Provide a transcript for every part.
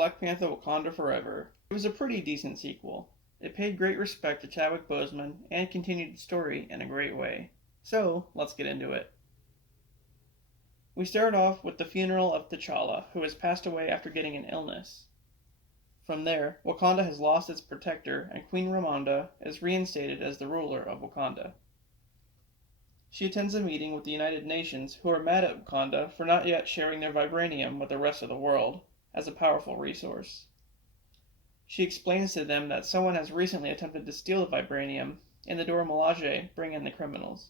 Black Panther Wakanda Forever. It was a pretty decent sequel. It paid great respect to Chadwick Boseman and continued the story in a great way. So, let's get into it. We start off with the funeral of T'Challa, who has passed away after getting an illness. From there, Wakanda has lost its protector, and Queen Ramonda is reinstated as the ruler of Wakanda. She attends a meeting with the United Nations, who are mad at Wakanda for not yet sharing their Vibranium with the rest of the world, as a powerful resource. She explains to them that someone has recently attempted to steal the Vibranium, and the Dora Milaje bring in the criminals.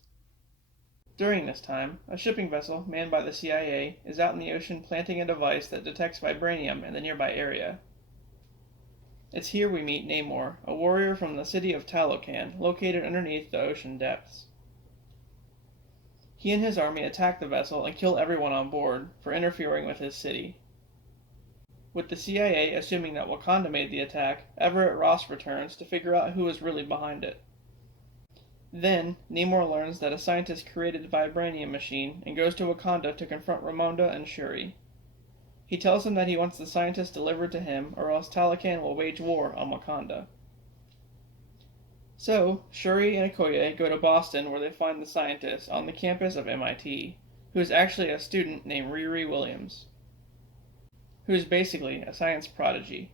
During this time, a shipping vessel manned by the CIA is out in the ocean planting a device that detects Vibranium in the nearby area. It's here we meet Namor, a warrior from the city of Talokan, located underneath the ocean depths. He and his army attack the vessel and kill everyone on board for interfering with his city. With the CIA assuming that Wakanda made the attack, Everett Ross returns to figure out who is really behind it. Then, Namor learns that a scientist created the Vibranium machine and goes to Wakanda to confront Ramonda and Shuri. He tells them that he wants the scientist delivered to him, or else Talokan will wage war on Wakanda. So, Shuri and Okoye go to Boston where they find the scientist on the campus of MIT, who is actually a student named Riri Williams, who is basically a science prodigy.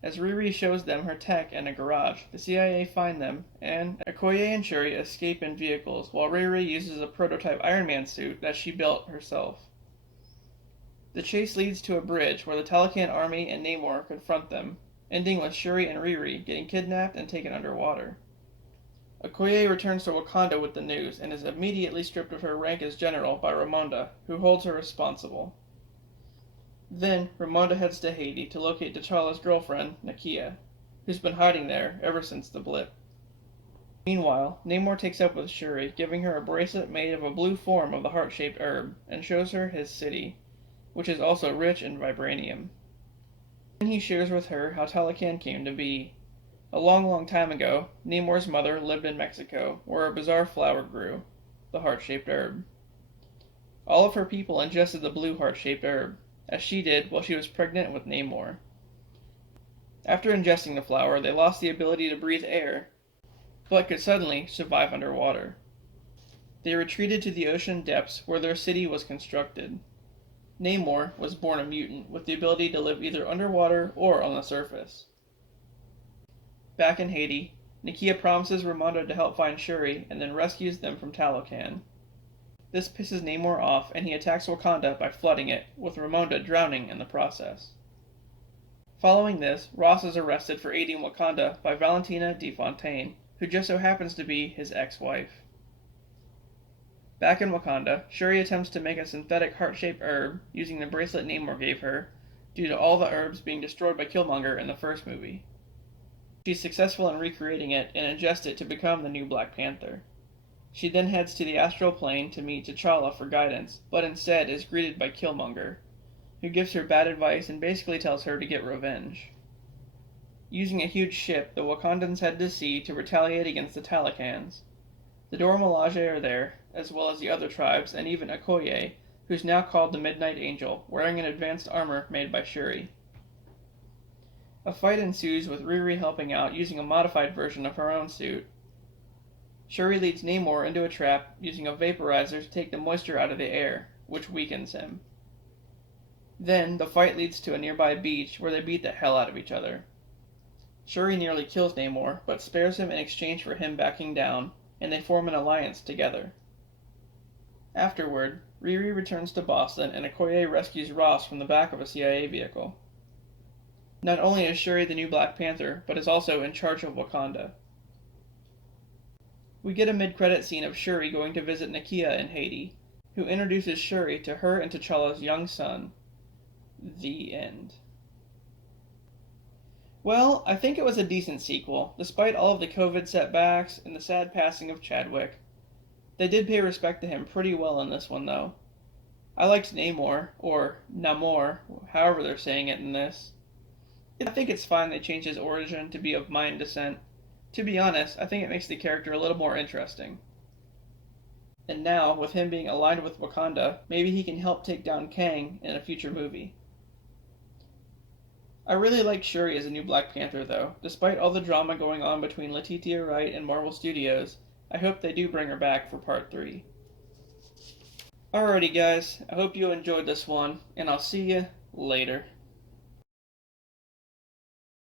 As Riri shows them her tech in a garage, the CIA find them, and Okoye and Shuri escape in vehicles, while Riri uses a prototype Iron Man suit that she built herself. The chase leads to a bridge where the Talokan army and Namor confront them, ending with Shuri and Riri getting kidnapped and taken underwater. Okoye returns to Wakanda with the news and is immediately stripped of her rank as general by Ramonda, who holds her responsible. Then, Ramonda heads to Haiti to locate T'Challa's girlfriend, Nakia, who's been hiding there ever since the blip. Meanwhile, Namor takes up with Shuri, giving her a bracelet made of a blue form of the heart-shaped herb, and shows her his city, which is also rich in Vibranium. Then he shares with her how Talokan came to be. A long time ago, Namor's mother lived in Mexico, where a bizarre flower grew, the heart-shaped herb. All of her people ingested the blue heart-shaped herb, as she did while she was pregnant with Namor. After ingesting the flower, they lost the ability to breathe air, but could suddenly survive underwater. They retreated to the ocean depths where their city was constructed. Namor was born a mutant with the ability to live either underwater or on the surface. Back in Haiti, Nakia promises Ramonda to help find Shuri and then rescues them from Talokan. This pisses Namor off and he attacks Wakanda by flooding it, with Ramonda drowning in the process. Following this, Ross is arrested for aiding Wakanda by Valentina de Fontaine, who just so happens to be his ex-wife. Back in Wakanda, Shuri attempts to make a synthetic heart-shaped herb using the bracelet Namor gave her, due to all the herbs being destroyed by Killmonger in the first movie. She's successful in recreating it and ingests it to become the new Black Panther. She then heads to the astral plane to meet T'Challa for guidance, but instead is greeted by Killmonger, who gives her bad advice and basically tells her to get revenge. Using a huge ship, the Wakandans head to sea to retaliate against the Talokans. The Dora Milaje are there, as well as the other tribes, and even Okoye, who's now called the Midnight Angel, wearing an advanced armor made by Shuri. A fight ensues with Riri helping out using a modified version of her own suit. Shuri leads Namor into a trap using a vaporizer to take the moisture out of the air, which weakens him. Then, the fight leads to a nearby beach where they beat the hell out of each other. Shuri nearly kills Namor, but spares him in exchange for him backing down, and they form an alliance together. Afterward, Riri returns to Boston and Okoye rescues Ross from the back of a CIA vehicle. Not only is Shuri the new Black Panther, but is also in charge of Wakanda. We get a mid-credit scene of Shuri going to visit Nakia in Haiti, who introduces Shuri to her and T'Challa's young son. The end. Well, I think it was a decent sequel, despite all of the COVID setbacks and the sad passing of Chadwick. They did pay respect to him pretty well in this one, though. I liked Namor, or Namor, however they're saying it in this. I think it's fine they changed his origin to be of Mayan descent. To be honest, I think it makes the character a little more interesting. And now, with him being aligned with Wakanda, maybe he can help take down Kang in a future movie. I really like Shuri as a new Black Panther, though. Despite all the drama going on between Letitia Wright and Marvel Studios, I hope they do bring her back for Part 3. Alrighty, guys, I hope you enjoyed this one, and I'll see you later.